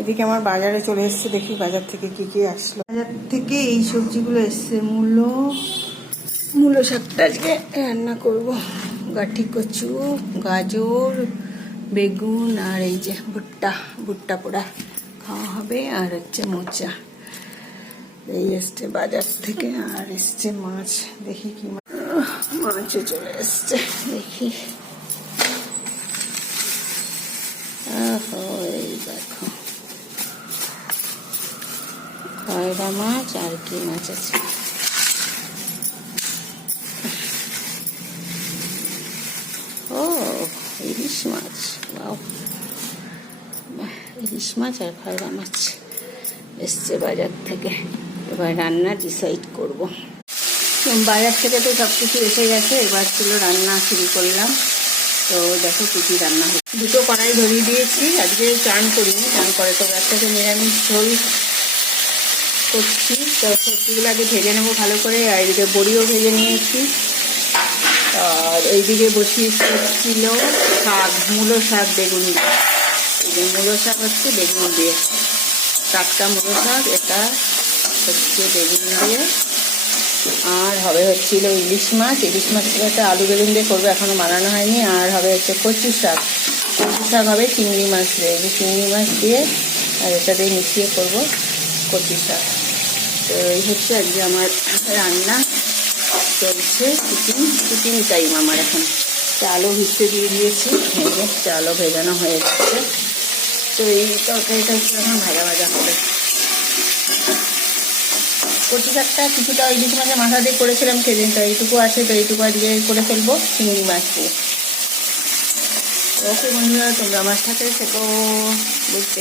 এদিকে আমার বাজারে চলে এসছে, দেখি বাজার থেকে কি কি আসলো। বাজার থেকে এই সবজিগুলো এসছে। মূলো শাকটা আজকে রান্না করব। গাঠি কচু, গাজর, বেগুন আর এই যে ভুট্টা পোড়া খাওয়া হবে। আর হচ্ছে মোচা এই এসছে বাজার থেকে। আর এসছে মাছ, দেখি কি মাছও চলে এসছে, দেখি। এই দেখো খয়রা মাছ আর কি মাছ আছে, ও ইলিশ মাছ। ইলিশ মাছ আর খয়রা মাছ এসছে বাজার থেকে। এবার রান্না ডিসাইড করব। বাজার থেকে তো সব কিছু এসে গেছে, এবার ছিল রান্না শুরু করলাম। তো দেখো কি কি রান্না হচ্ছে। দুটো কড়াই ধরিয়ে দিয়েছি, আজকে চান করিনি, চান করে তো একটাকে নিরামিষ ঝোল করছি। তো সবজিগুলো আগে ভেজে নেবো ভালো করে। আর এদিকে বড়িও ভেজে নিয়েছি। আর এইদিকে বসিয়েছি ছিল শাক, মূলো শাক বেগুন দিয়ে। এই যে মূলো শাক হচ্ছে বেগুন দিয়ে, টাটকা মূলো শাক, এটা হচ্ছে বেগুন দিয়ে। আর হবে হচ্ছিল ইলিশ মাছ। ইলিশ মাছটা আলু বেগুন দিয়ে করবো, এখনো বানানো হয়নি। আর হবে হচ্ছে কচু শাক হবে চিংড়ি মাছ দিয়ে, চিংড়ি মাছ দিয়ে আর এটা দিয়ে মিশিয়ে করবো কচু শাক। তো এই হচ্ছে আজকে আমার রান্না চলছে। কুকিং টাইম আমার এখন। চালও ভিজতে দিয়ে দিয়েছি, চালও ভেজানো হয়ে গেছে। তো এই তরকারিটা হচ্ছে এখন ভাজা হবে। কচু শাকটা কিছুটা ইলিশ মাছের মাথা দিয়ে করেছিলাম সেদিন, তো এইটুকু আছে, তো এইটুকু আজকে করে ফেলবো চিংড়ি মাছ দিয়ে। ওকে বন্ধুরা, তোমরা আমার সাথে থেকো, দেখতে